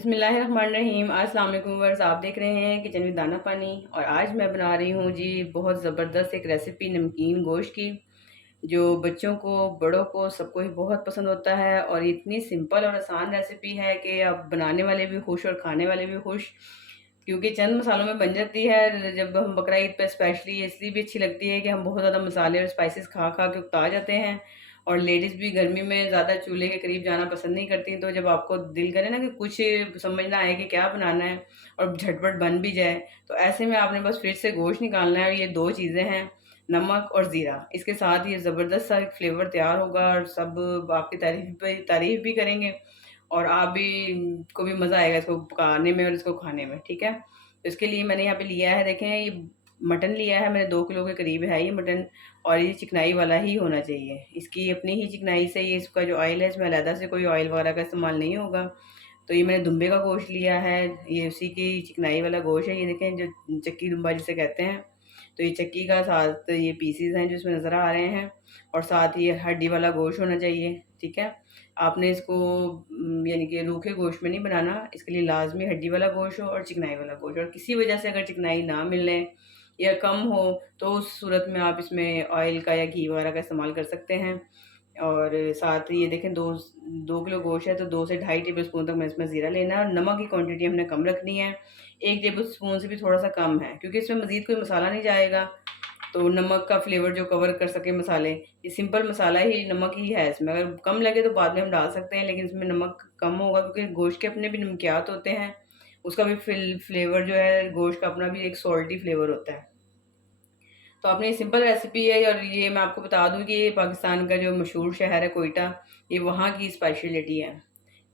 बिस्मिल्लाहिर्रहमानिर्रहीम। अस्सलाम वालेकुम व्यूअर्स, आप देख रहे हैं किचन विद दाना पानी। और आज मैं बना रही हूँ जी बहुत ज़बरदस्त एक रेसिपी नमकीन गोश्त की, जो बच्चों को बड़ों को सबको ही बहुत पसंद होता है। और ये इतनी सिंपल और आसान रेसिपी है कि आप बनाने वाले भी खुश और खाने वाले भी खुश, क्योंकि चंद मसालों में बन जाती है। जब हम बकरा ईद पर स्पेशली इसलिए भी अच्छी लगती है कि हम बहुत ज़्यादा मसाले और स्पाइसेस खा खा के उकता जाते हैं, और लेडीज़ भी गर्मी में ज़्यादा चूल्हे के करीब जाना पसंद नहीं करती। तो जब आपको दिल करे ना कि कुछ समझ ना आए कि क्या बनाना है और झटपट बन भी जाए, तो ऐसे में आपने बस फ्रिज से गोश्त निकालना है। ये दो चीज़ें हैं, नमक और ज़ीरा। इसके साथ ये ज़बरदस्त सा एक फ्लेवर तैयार होगा और सब आपकी तारीफ़ भी करेंगे, और आप भी को भी मज़ा आएगा इसको पकाने में और इसको खाने में। ठीक है, तो इसके लिए मैंने यहाँ पे लिया है, देखें ये मटन लिया है मैंने, 2 किलो के करीब है ये मटन। और ये चिकनाई वाला ही होना चाहिए, इसकी अपनी ही चिकनाई से। ये इसका जो ऑयल है इसमें अलग से कोई ऑयल वगैरह का इस्तेमाल नहीं होगा। तो ये मैंने दुम्बे का गोश्त लिया है, ये उसी की चिकनाई वाला गोश्त है। ये देखें जो चक्की दुम्बा जिसे कहते हैं, तो ये चक्की का साथ ये पीसीज हैं जो इसमें नज़र आ रहे हैं, और साथ ये हड्डी वाला गोश्त होना चाहिए। ठीक है, आपने इसको यानी कि रूखे गोश्त में नहीं बनाना, इसके लिए लाजमी हड्डी वाला गोश्त हो और चिकनाई वाला गोश्त। और किसी वजह से अगर चिकनाई ना मिले या कम हो, तो उस सूरत में आप इसमें ऑयल का या घी वगैरह का इस्तेमाल कर सकते हैं। और साथ ही ये देखें, दो 2 किलो गोश्त है, तो 2 से ढाई टेबल स्पून तक मैं इसमें ज़ीरा लेना है। और नमक की क्वांटिटी हमने कम रखनी है, 1 टेबल स्पून से भी थोड़ा सा कम है, क्योंकि इसमें मज़ीद कोई मसाला नहीं जाएगा। तो नमक का फ्लेवर जो कवर कर सके मसाले, ये सिंपल मसाला ही नमक ही है इसमें। अगर कम लगे तो बाद में हम डाल सकते हैं, लेकिन इसमें नमक कम होगा क्योंकि गोश्त के अपने भी नमकियात होते हैं। उसका भी फ्लेवर जो है गोश्त का अपना भी एक सॉल्टी फ्लेवर होता है। तो आपने ये सिंपल रेसिपी है, और ये मैं आपको बता दूं कि ये पाकिस्तान का जो मशहूर शहर है कोयटा, ये वहाँ की स्पेशलिटी है।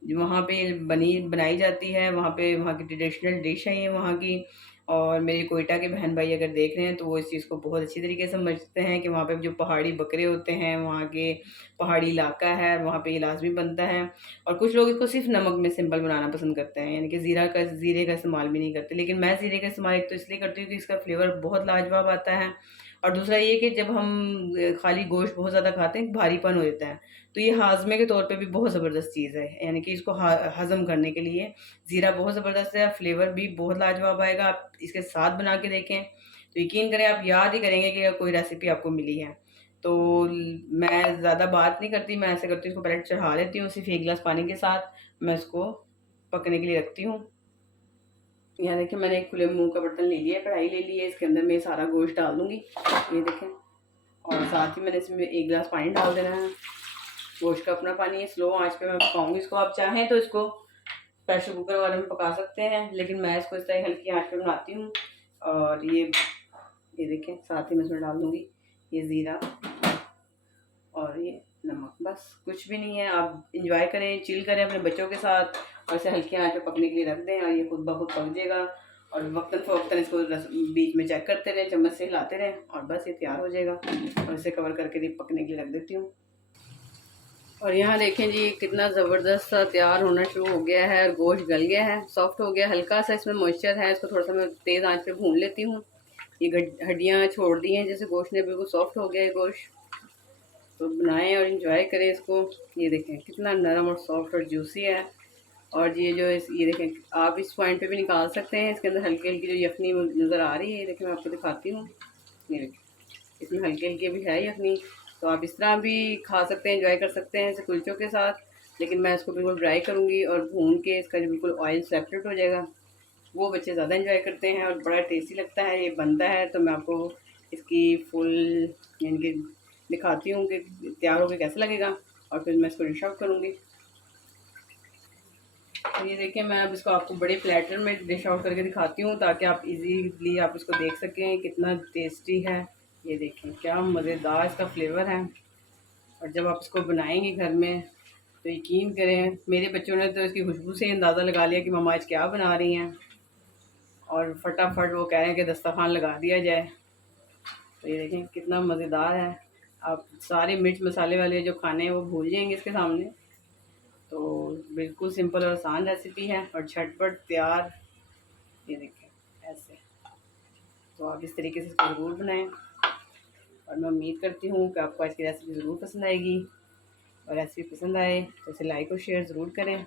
वहाँ पे बनाई जाती है, वहाँ की ट्रेडिशनल डिश है ये वहाँ की। और मेरे कोयटा के बहन भाई अगर देख रहे हैं तो वो इस चीज़ को बहुत अच्छी तरीके से समझते हैं कि वहाँ पे जो पहाड़ी बकरे होते हैं, वहाँ के पहाड़ी इलाका है, वहाँ पे ये लाजमी बनता है। और कुछ लोग इसको सिर्फ नमक में सिंपल बनाना पसंद करते हैं, यानी कि ज़ीरे का इस्तेमाल भी नहीं करते। लेकिन मैं ज़ीरे का इस्तेमाल एक तो इसलिए करती हूँ कि इसका फ्लेवर बहुत लाजवाब आता है, और दूसरा ये कि जब हम खाली गोश्त बहुत ज़्यादा खाते हैं भारीपन हो जाता है, तो ये हाजमे के तौर पे भी बहुत ज़बरदस्त चीज़ है। यानी कि इसको हज़म करने के लिए ज़ीरा बहुत ज़बरदस्त है, फ्लेवर भी बहुत लाजवाब आएगा। आप इसके साथ बना के देखें तो यकीन करें आप याद ही करेंगे कि कोई रेसिपी आपको मिली है। तो मैं ज़्यादा बात नहीं करती, मैं ऐसे करती हूँ, इसको पहले चढ़ा लेती हूँ सिर्फ 1 गिलास पानी के साथ। मैं इसको पकने के लिए रखती हूँ। यहाँ देखिए मैंने एक खुले मुंह का बर्तन ले लिया, कढ़ाई ले ली है, इसके अंदर मैं सारा गोश्त डाल दूँगी, ये देखें। और साथ ही मैंने इसमें 1 गिलास पानी डाल देना है। गोश्त का अपना पानी है, स्लो आंच पे मैं पकाऊंगी इसको। आप चाहें तो इसको प्रेशर कुकर वाले में पका सकते हैं, लेकिन मैं इसको इस तरह हल्की आंच पे बनाती हूँ। और ये देखें, साथ ही मैं इसमें डाल दूँगी ये ज़ीरा और ये नमक। बस कुछ भी नहीं है, आप इंजॉय करें, चिल करें अपने बच्चों के साथ, और इसे हल्की आंच पे पकने के लिए रख दें, और ये खुद ब खुद पक जाएगा। और वक्तन फ़वक्तन इसको बीच में चेक करते रहें, चम्मच से हिलाते रहें, और बस ये तैयार हो जाएगा। और इसे कवर करके पकने के लिए रख देती हूँ। और यहाँ देखें जी कितना ज़बरदस्त सा तैयार होना शुरू हो गया है, और गोश्त गल गया है, सॉफ्ट हो गया। हल्का सा इसमें मॉइस्चर है, इसको थोड़ा सा मैं तेज़ आंच पे भून लेती हूँ। ये हड्डियाँ छोड़ दी हैं जैसे गोश्त ने, बिल्कुल सॉफ्ट हो गया है गोश्त। तो बनाएं और इंजॉय करें इसको। ये देखें कितना नरम और सॉफ्ट और जूसी है। और ये देखें, आप इस पॉइंट पे भी निकाल सकते हैं, इसके अंदर हल्की हल्की जो यखनी नज़र आ रही है, ये देखें मैं आपको दिखाती हूँ। ये देखें इसमें हल्की हल्की भी है यखनी। तो आप इस तरह भी खा सकते हैं, एंजॉय कर सकते हैं इसे कुलचों के साथ। लेकिन मैं इसको बिल्कुल ड्राई करूँगी, और भून के इसका जो बिल्कुल ऑयल सेपरेट हो जाएगा, वो बच्चे ज़्यादा एंजॉय करते हैं और बड़ा टेस्टी लगता है ये बनता है। तो मैं आपको इसकी फुल यानी कि दिखाती हूँ कि तैयार होकर कैसा लगेगा, और फिर मैं इसको डिश आउट करूँगी। तो ये देखिए मैं अब इसको आपको बड़े प्लेटर में डिश आउट करके दिखाती हूँ, ताकि आप इजीली आप इसको देख सकें कितना टेस्टी है। ये देखें क्या मज़ेदार इसका फ्लेवर है। और जब आप इसको बनाएंगे घर में, तो यकीन करें मेरे बच्चों ने तो इसकी खुशबू से अंदाज़ा लगा लिया कि मम्मा आज क्या बना रही हैं, और फटाफट वो कह रहे हैं कि दस्तरखान लगा दिया जाए। तो ये देखें कितना मज़ेदार है। आप सारे मिर्च मसाले वाले जो खाने हैं वो भूल जाएंगे इसके सामने। तो बिल्कुल सिंपल और आसान रेसिपी है, और झटपट तैयार। ये देखें ऐसे। तो आप इस तरीके से इसको ज़रूर बनाएं, और मैं उम्मीद करती हूँ कि आपको आज की रेसिपी ज़रूर पसंद आएगी। और रेसिपी पसंद आए तो इसे लाइक और शेयर ज़रूर करें।